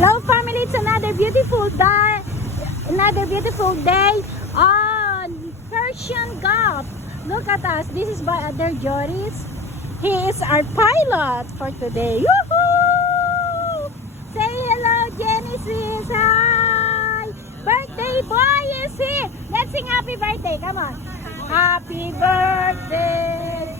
Hello family, it's another beautiful day on Persian Gulf. Look at us. This is by Other Joris. He is our pilot for today. Yoo-hoo! Say hello, Genesis. Hi. Birthday boy is here. Let's sing happy birthday. Come on. Happy birthday